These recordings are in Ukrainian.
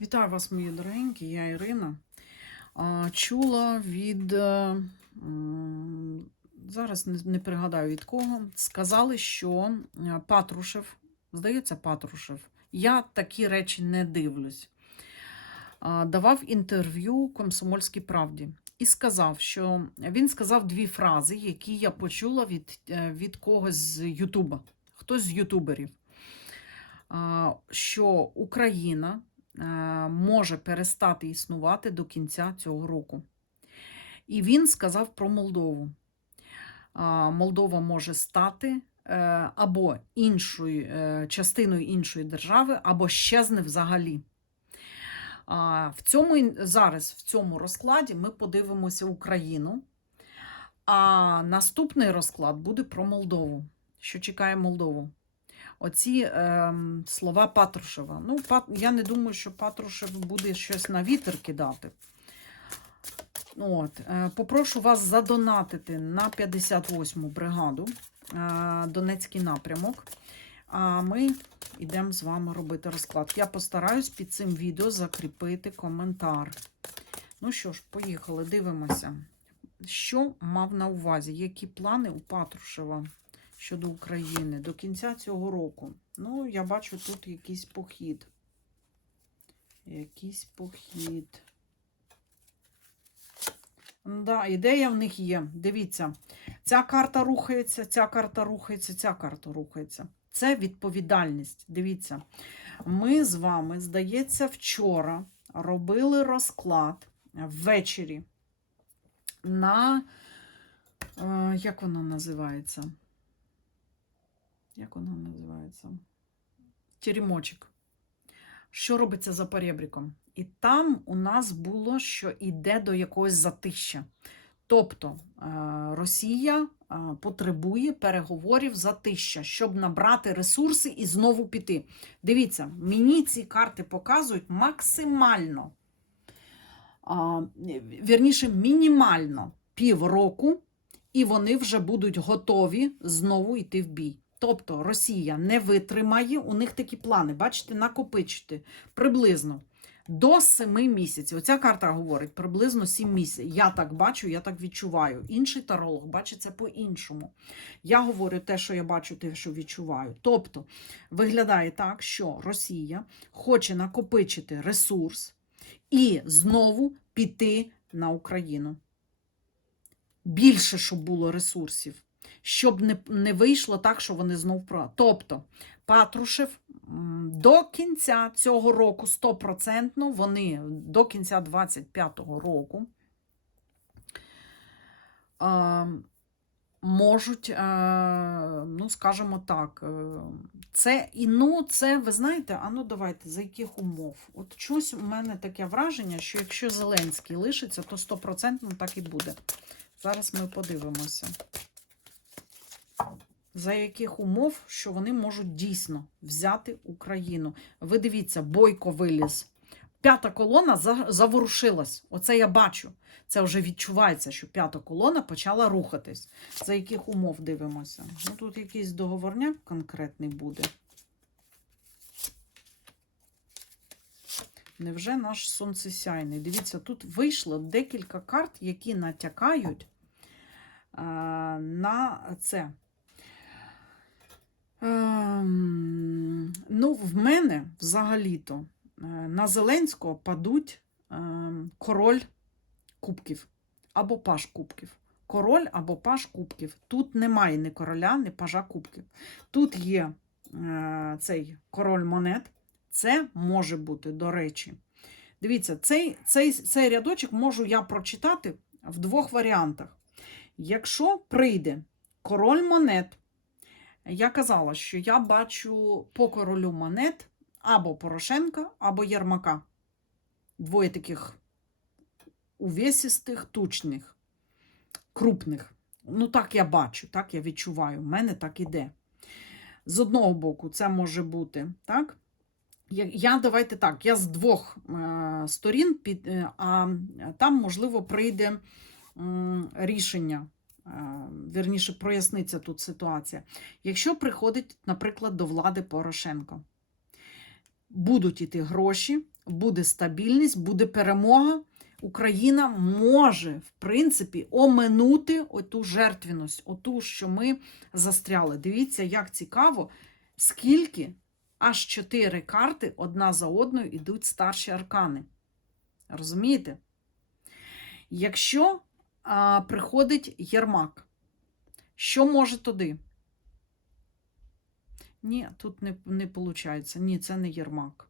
Вітаю вас, мої дорогенькі, я Ірина. Чула від, е, зараз не, пригадаю від кого, сказали, що е, Патрушев, здається, Патрушев, я такі речі не дивлюсь, давав інтерв'ю Комсомольській правді і сказав, що він сказав дві фрази, які я почула від, е, від когось з Ютуба, хтось з ютуберів, що Україна може перестати існувати до кінця цього року. І він сказав про Молдову. Молдова може стати е, або іншою е, частиною іншої держави, або щезне взагалі. В цьому зараз в цьому розкладі ми подивимося Україну. А наступний розклад буде про Молдову. Що чекає Молдову? Оці ем, слова Патрушева. Ну, Пат... я не думаю, що Патрушев буде щось на вітер кидати. Ну, От. Е, попрошу вас задонатити на 58-му бригаду е, Донецький напрямок. А ми йдемо з вами робити розклад. Я постараюсь під цим відео закріпити коментар. Ну що ж, поїхали, дивимося. Що мав на увазі? Які плани у Патрушева щодо України до кінця цього року? Ну, я бачу тут якийсь похід. Якийсь похід. Да, ідея в них є. Дивіться, ця карта рухається, ця карта рухається, ця карта рухається. Це відповідальність. Дивіться, ми з вами, здається, вчора робили розклад ввечері на. Е, як воно називається? Як воно називається? Теремочок. Що робиться за перебріком? І там у нас було, що йде до якогось затища. Тобто е, Росія е, потребує переговорів затища, щоб набрати ресурси і знову піти. Дивіться, мені ці карти показують максимально, вірніше, мінімально півроку, і вони вже будуть готові знову йти в бій. Тобто Росія не витримає, у них такі плани, бачите, накопичити приблизно до 7 місяців. Оця карта говорить приблизно 7 місяців. Я так бачу, я так відчуваю. Інший таролог бачить це по-іншому. Я говорю те, що я бачу, те, що відчуваю. Тобто виглядає так, що Росія хоче накопичити ресурс і знову піти на Україну. Більше, щоб було ресурсів. Щоб не, не вийшло так, що вони знов про. Тобто, Патрушев до кінця цього року, стопроцентно, вони до кінця 25-го року е, можуть, е, ну, скажімо так, е, це і ну, це, ви знаєте, а ну давайте, за яких умов? От щось у мене таке враження, що якщо Зеленський лишиться, то стопроцентно так і буде. Зараз ми подивимося за яких умов, що вони можуть дійсно взяти Україну. Ви дивіться, бойко виліз. П'ята колона заворушилась. Оце я бачу. Це вже відчувається, що п'ята колона почала рухатись. За яких умов дивимося? Ну, тут якийсь договорняк конкретний буде. Невже наш сонцесяйний? Дивіться, тут вийшло декілька карт, які натякають а, на це. Ем, ну, в мене взагалі-то е, на Зеленського падуть ем, король кубків або паж кубків. Король або паж кубків. Тут немає ні короля, ні пажа кубків. Тут є е, цей король монет. Це може бути, до речі. Дивіться, цей, цей, цей рядочок можу я прочитати в двох варіантах. Якщо прийде король монет, я казала, що я бачу по королю монет або Порошенка, або Єрмака. Двоє таких увесістих, тучних, крупних. Ну, так я бачу, так я відчуваю. У мене так іде. З одного боку, це може бути, так? Я, давайте так, я з двох е, сторін, під, е, а там, можливо, прийде рішення вірніше, проясниться тут ситуація. Якщо приходить, наприклад, до влади Порошенко, будуть іти гроші, буде стабільність, буде перемога. Україна може, в принципі, оминути оту жертвість, оту, що ми застряли. Дивіться, як цікаво, скільки аж чотири карти одна за одною йдуть старші аркани. Розумієте? Якщо а, приходить Єрмак, що може туди? Ні, тут не, не виходить. Ні, це не Єрмак.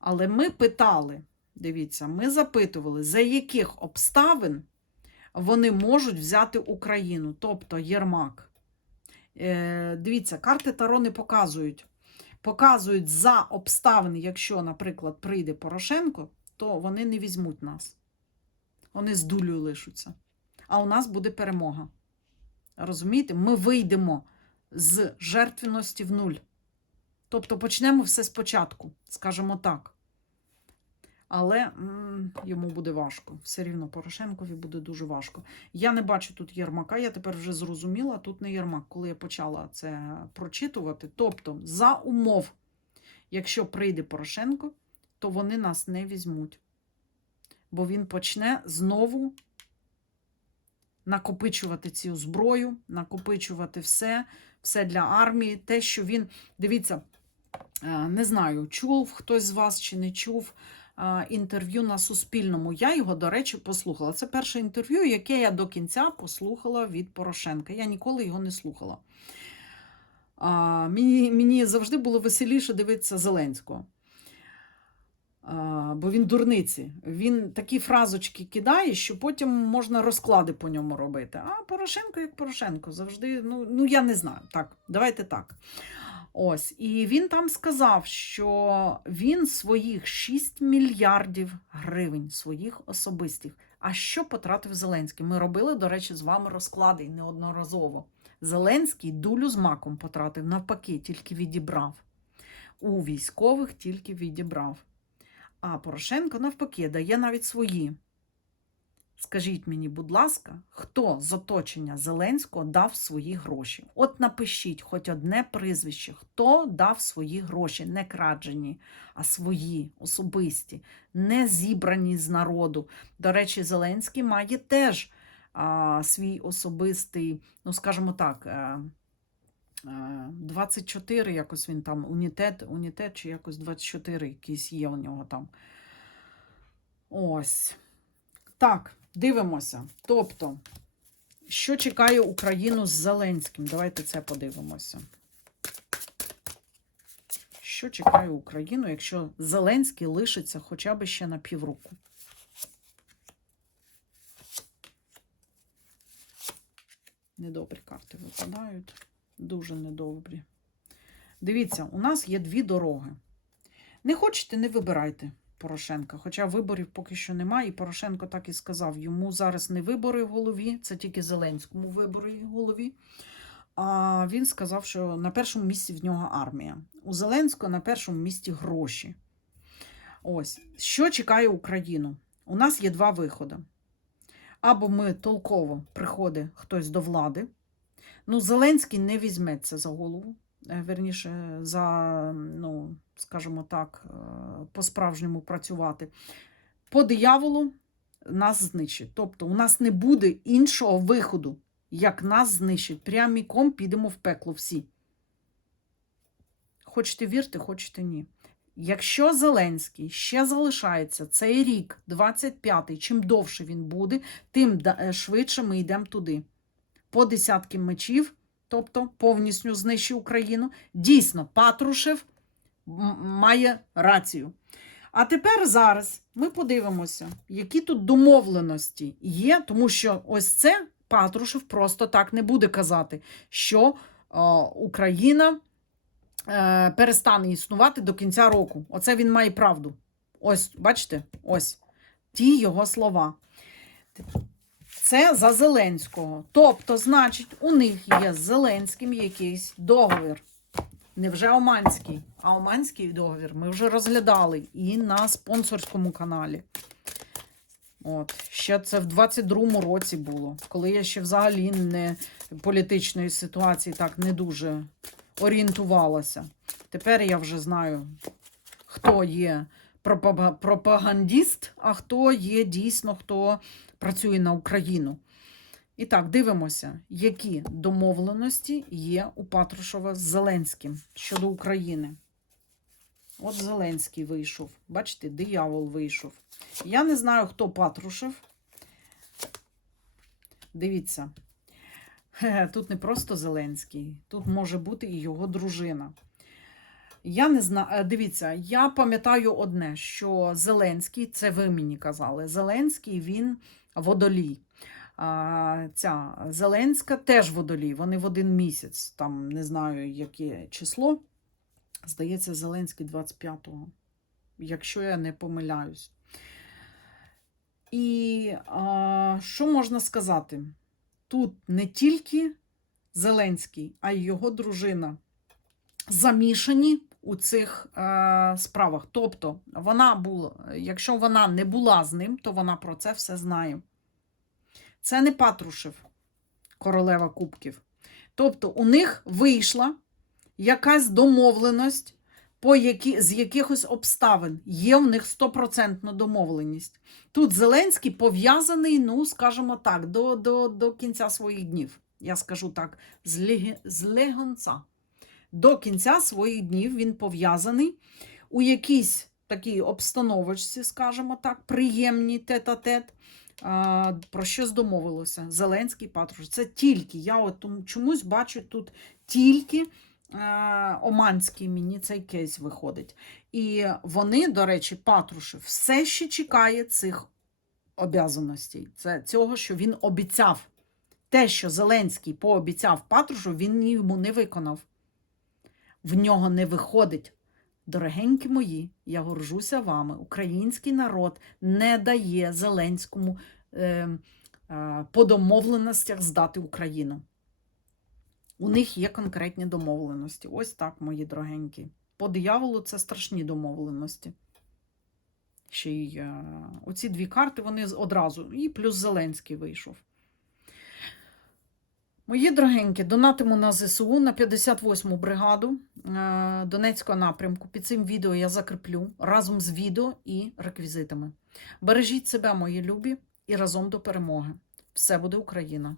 Але ми питали, дивіться, ми запитували, за яких обставин вони можуть взяти Україну, тобто Єрмак. Е, дивіться, карти Таро не показують. Показують за обставин, якщо, наприклад, прийде Порошенко, то вони не візьмуть нас. Вони з дулею лишаться. А у нас буде перемога. Розумієте? Ми вийдемо з жертвеності в нуль. Тобто почнемо все спочатку, скажімо так. Але м, йому буде важко. Все рівно Порошенкові буде дуже важко. Я не бачу тут Єрмака, я тепер вже зрозуміла, тут не Єрмак, коли я почала це прочитувати. Тобто, за умов, якщо прийде Порошенко, то вони нас не візьмуть. Бо він почне знову накопичувати цю зброю, накопичувати все, все для армії. Те, що він, дивіться, е, не знаю, чув хтось з вас чи не чув е, інтерв'ю на Суспільному. Я його, до речі, послухала. Це перше інтерв'ю, яке я до кінця послухала від Порошенка. Я ніколи його не слухала. Мені, мені завжди було веселіше дивитися Зеленського. Бо він дурниці. Він такі фразочки кидає, що потім можна розклади по ньому робити. А Порошенко як Порошенко завжди, ну, ну я не знаю. Так, давайте так. Ось, і він там сказав, що він своїх 6 мільярдів гривень, своїх особистих. А що потратив Зеленський? Ми робили, до речі, з вами розклади неодноразово. Зеленський дулю з маком потратив, навпаки, тільки відібрав. У військових тільки відібрав. А Порошенко, навпаки, дає навіть свої. Скажіть мені, будь ласка, хто з оточення Зеленського дав свої гроші? От напишіть хоч одне прізвище, хто дав свої гроші, не краджені, а свої, особисті, не зібрані з народу. До речі, Зеленський має теж а, свій особистий, ну скажімо так, е, е, 24 якось він там, унітет, унітет чи якось 24 якийсь є у нього там. Ось. Так, дивимося. Тобто, що чекає Україну з Зеленським? Давайте це подивимося. Що чекає Україну, якщо Зеленський лишиться хоча б ще на півроку? Недобрі карти випадають. Дуже недобрі. Дивіться, у нас є дві дороги. Не хочете, не вибирайте Порошенка. Хоча виборів поки що немає, і Порошенко так і сказав. Йому зараз не вибори в голові, це тільки Зеленському вибори в голові. А він сказав, що на першому місці в нього армія. У Зеленського на першому місці гроші. Ось, що чекає Україну? У нас є два виходи. Або ми толково приходить хтось до влади. Ну, Зеленський не візьметься за голову, е, верніше, за, ну, скажімо так, е, по-справжньому працювати. По дияволу нас знищить. Тобто, у нас не буде іншого виходу, як нас знищить. Пряміком підемо в пекло всі. Хочете вірте, хочете ні. Якщо Зеленський ще залишається цей рік, 25-й, чим довше він буде, тим е, швидше ми йдемо туди. По десятки мечів, тобто повністю знищить Україну. Дійсно, Патрушев має рацію. А тепер зараз ми подивимося, які тут домовленості є, тому що ось це Патрушев просто так не буде казати, що е, Україна е, перестане існувати до кінця року. Оце він має правду. Ось, бачите, ось ті його слова. Це за Зеленського. Тобто, значить, у них є з Зеленським якийсь договір. Не вже Оманський, а Оманський договір ми вже розглядали і на спонсорському каналі. От, ще це в 22-му році було, коли я ще взагалі не політичної ситуації так не дуже орієнтувалася. Тепер я вже знаю, хто є пропагандіст, а хто є дійсно, хто працює на Україну. І так, дивимося, які домовленості є у Патрушева з Зеленським щодо України. От Зеленський вийшов. Бачите, диявол вийшов. Я не знаю, хто Патрушев. Дивіться. Тут не просто Зеленський, тут може бути і його дружина. Я не знаю, дивіться, я пам'ятаю одне, що Зеленський, це ви мені казали, Зеленський він водолій. А, ця Зеленська теж водолій. Вони в один місяць, там не знаю, яке число. Здається, Зеленський 25-го, якщо я не помиляюсь. І а, що можна сказати? Тут не тільки Зеленський, а й його дружина замішані у цих е, справах. Тобто, вона була, якщо вона не була з ним, то вона про це все знає. Це не Патрушев, королева кубків. Тобто, у них вийшла якась домовленість по які, з якихось обставин. Є в них стопроцентна домовленість. Тут Зеленський пов'язаний, ну, скажімо так, до, до, до кінця своїх днів. Я скажу так, з, легонця. До кінця своїх днів він пов'язаний у якійсь такій обстановочці, скажімо так, приємній тет-а-тет. Про щось домовилося. Зеленський Патруш. Це тільки. Я от чомусь бачу тут тільки Оманський мені цей кейс виходить. І вони, до речі, Патрушев все ще чекає цих обязаностей. Це цього, що він обіцяв. Те, що Зеленський пообіцяв Патрушу, він йому не виконав. В нього не виходить. Дорогенькі мої, я горжуся вами. Український народ не дає Зеленському е, е, по домовленостях здати Україну. У них є конкретні домовленості. Ось так, мої дорогенькі. По дияволу це страшні домовленості. Ще й е, оці дві карти вони одразу. І плюс Зеленський вийшов. Мої дорогенькі, донатиму на ЗСУ на 58-му бригаду е, Донецького напрямку. Під цим відео я закріплю разом з відео і реквізитами. Бережіть себе, мої любі, і разом до перемоги. Все буде Україна!